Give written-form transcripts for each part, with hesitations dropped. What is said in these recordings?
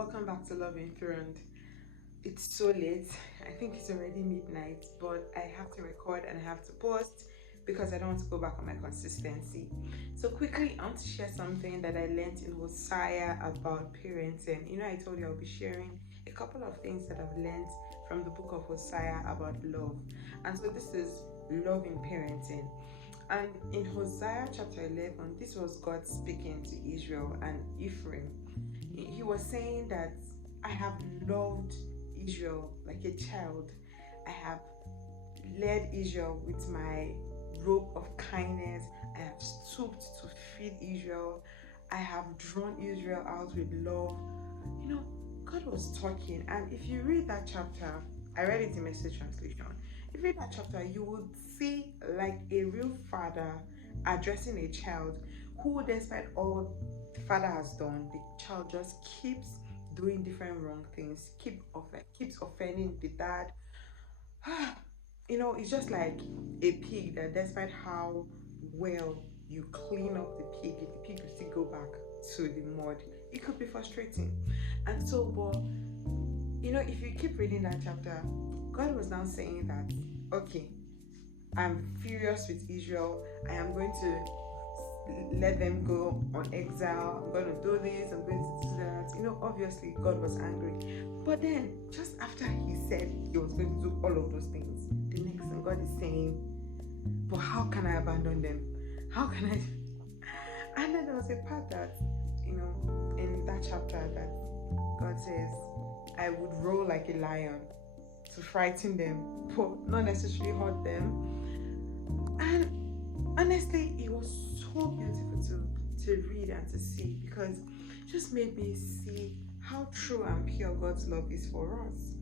welcome back to Love Enthroned. It's so late. I think it's already midnight, but I have to record and I have to post because I don't want to go back on my consistency. So quickly, I want to share something that I learned in Hosea about parenting. I told you I'll be sharing a couple of things that I've learned from the book of Hosea about love. And so this is love in parenting. And in Hosea chapter 11, this was God speaking to Israel and Ephraim. He was saying that I have loved Israel like a child. I have led Israel with my rope of kindness. I have stooped to feed Israel. I have drawn Israel out with love. God was talking, and if you read that chapter, I read it in Message Translation. If you read that chapter, you would see like a real father addressing a child who, despite all the father has done, the child just keeps doing different wrong things, keeps offending the dad. It's just like a pig that, despite how well you clean up the pig, if the pig will still go back to the mud, it could be frustrating. And so, but if you keep reading that chapter, God was now saying that, okay, I'm furious with Israel. I am going to let them go on exile. I'm going to do this. I'm going to do that. Obviously, God was angry. But then, just after he said he was going to do all of those things, the next thing God is saying, but how can I abandon them? How can I? And then there was a part that, in that chapter that God says, I would roar like a lion to frighten them, but not necessarily hurt them. And honestly, it was so beautiful to read and to see, because it just made me see how true and pure God's love is for us,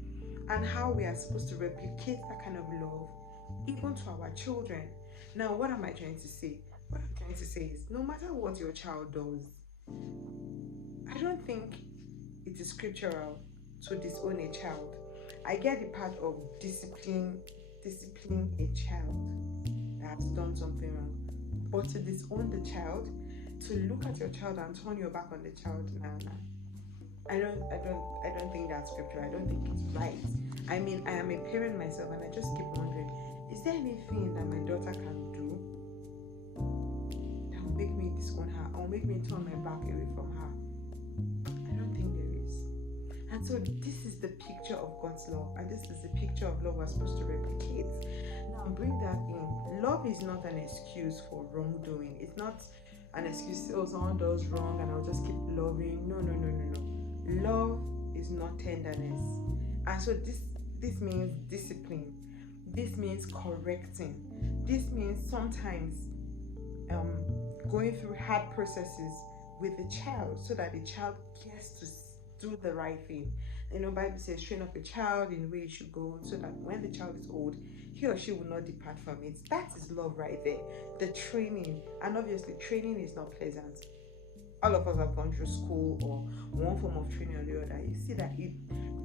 and how we are supposed to replicate that kind of love even to our children. Now, what am I trying to say? What I'm trying to say is, no matter what your child does, I don't think it is scriptural to disown a child. I get the part of discipline a child that has done something wrong, but to disown the child, to look at your child and turn your back on the child, nah. I don't think that's scripture. I don't think it's right. I mean, I am a parent myself, and I just keep wondering, is there anything that my daughter can do that will make me disown her or make me turn my back away from her? I don't think there is. And so this is the picture of God's love, and this is the picture of love we're supposed to replicate. Now, bring that in. Love is not an excuse for wrongdoing. It's not an excuse, oh, someone does wrong and I'll just keep loving. No. Love is not tenderness. And so this means discipline. This means correcting. This means sometimes going through hard processes with the child so that the child gets to do the right thing. Bible says, train up a child in the way it should go, so that when the child is old, he or she will not depart from it. That is love right there. The training. And obviously, training is not pleasant. All of us have gone through school or one form of training or the other. You see that it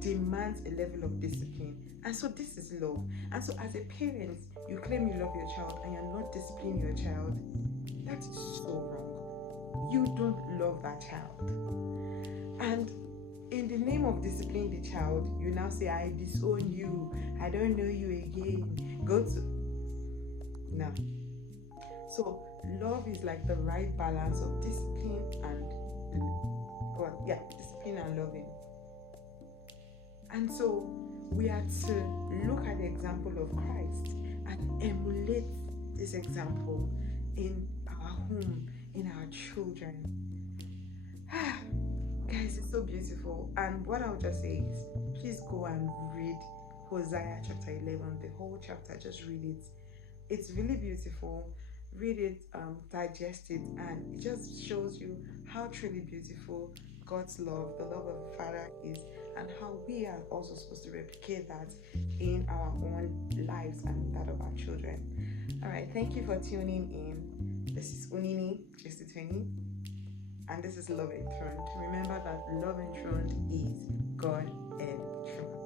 demands a level of discipline. And so this is love. And so as a parent, you claim you love your child and you're not disciplining your child. That is so wrong. You don't love that child. And in the name of disciplining the child, you now say, I disown you. I don't know you again. No. So love is like the right balance of discipline and discipline and loving. And so we are to look at the example of Christ and emulate this example in our home, in our children. Guys, it's so beautiful. And what I'll just say is, please go and read Hosea chapter 11, the whole chapter. Just read it. It's really beautiful. Read it, digest it, and it just shows you how truly beautiful God's love, the love of the Father is, and how we are also supposed to replicate that in our own lives and that of our children. All right, thank you for tuning in. This is Unini Jestitweni, and this is Love Enthroned. Remember that Love Enthroned is God Enthroned.